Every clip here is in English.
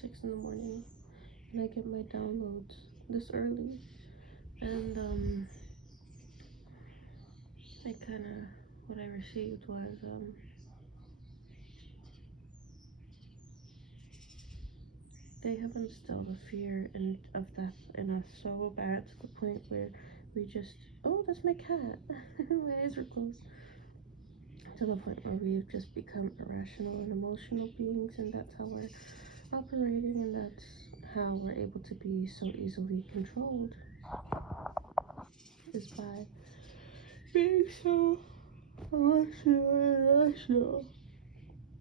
6 in the morning, and I get my downloads this early. And I kind of, what I received was they have instilled a fear of death in us so bad to the point where we just, oh, that's my cat. My eyes were closed. To the point where we've just become irrational and emotional beings, and that's how we're operating, and that's how we're able to be so easily controlled, is by being so emotional and irrational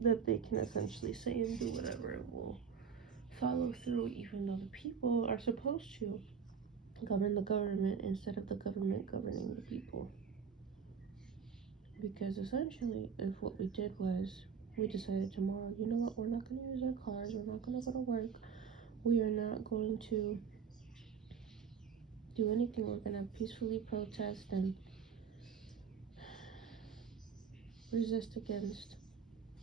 that they can essentially say and do whatever it will follow through, even though the people are supposed to govern the government instead of the government governing the people. Because essentially, if what we did was we decided tomorrow, you know what, we're not going to use our cars, we're not going to go to work, we are not going to do anything, we're going to peacefully protest and resist against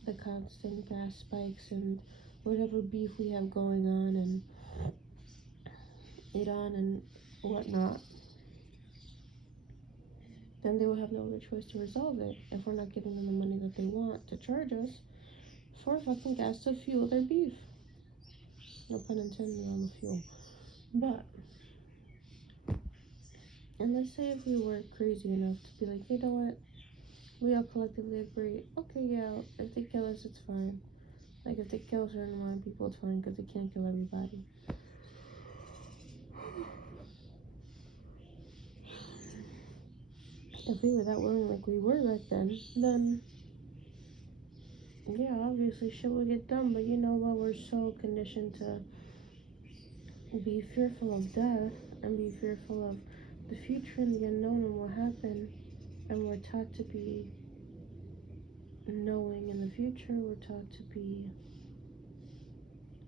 the constant gas spikes and whatever beef we have going on and Iran and whatnot, then they will have no other choice to resolve it if we're not giving them the money that they want to charge us for fucking gas to fuel their beef. No pun intended on the fuel. But, and let's say if we were crazy enough to be like, you know what, we all collectively agree, okay, yeah, if they kill us, it's fine. Like, if they kill a certain amount of people, it's fine, because they can't kill everybody. If we were that willing like we were back then yeah, obviously shit would get done. But you know what? We're so conditioned to be fearful of death and be fearful of the future and the unknown and what happened. And we're taught to be knowing in the future. We're taught to be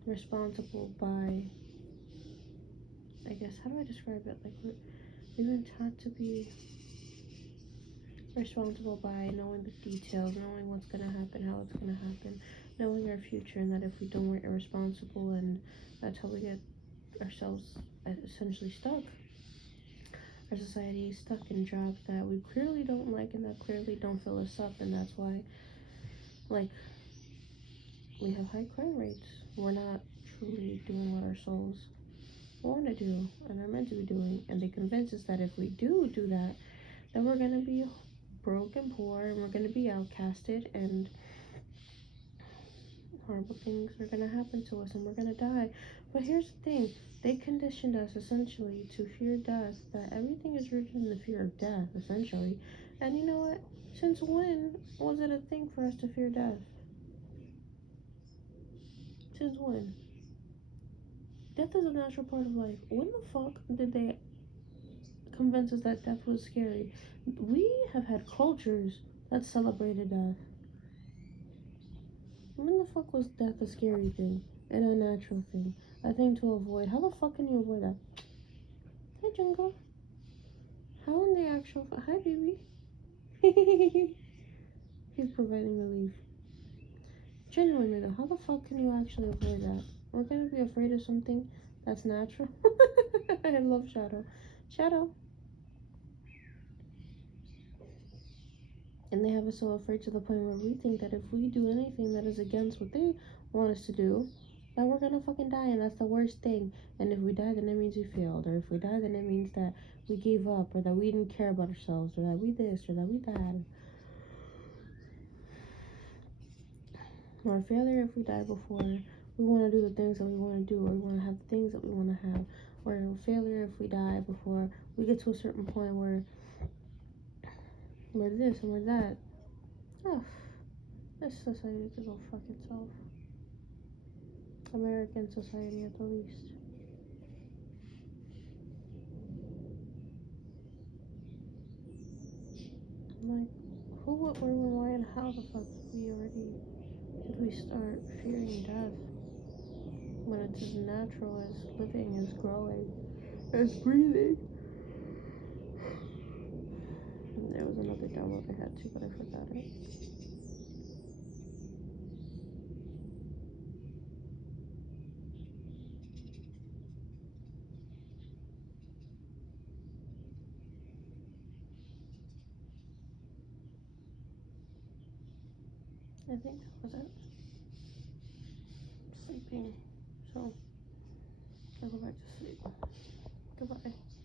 responsible by, I guess, how do I describe it? Like, we've been taught to be responsible by knowing the details, knowing what's going to happen, how it's going to happen, knowing our future, and that if we don't, we're irresponsible, and that's how we get ourselves essentially stuck. Our society is stuck in jobs that we clearly don't like and that clearly don't fill us up, and that's why, like, we have high crime rates. We're not truly doing what our souls want to do and are meant to be doing, and they convince us that if we do that, then we're going to be broke and poor, and we're going to be outcasted, and horrible things are going to happen to us, and we're going to die. But here's the thing, they conditioned us essentially to fear death, that everything is rooted in the fear of death, essentially. And you know what? Since when was it a thing for us to fear death? Since when? Death is a natural part of life. When the fuck did they convince us that death was scary? We have had cultures that celebrated death. When the fuck was death a scary thing? An unnatural thing? A thing to avoid? How the fuck can you avoid that? Hey, Jungle. How in the actual... Hi, baby. He's providing relief. Genuinely, though, how the fuck can you actually avoid that? We're gonna be afraid of something that's natural? I love Shadow. Shadow. And they have us so afraid to the point where we think that if we do anything that is against what they want us to do, that we're gonna fucking die, and that's the worst thing. And if we die, then it means we failed. Or if we die, then it means that we gave up, or that we didn't care about ourselves, or that we this, or that we that. Or failure if we die before we want to do the things that we want to do, or we want to have the things that we want to have. Or failure if we die before we get to a certain point where we're this and we're that. Oh, this society could go fuck itself. American society at the least. Like, who, what, where, when, why, and how the fuck did we start fearing death when it's as natural as living, as growing, as breathing? And there was another download I had too, but I forgot it. I think that was it. Sleeping. So I'll go back to sleep. Goodbye.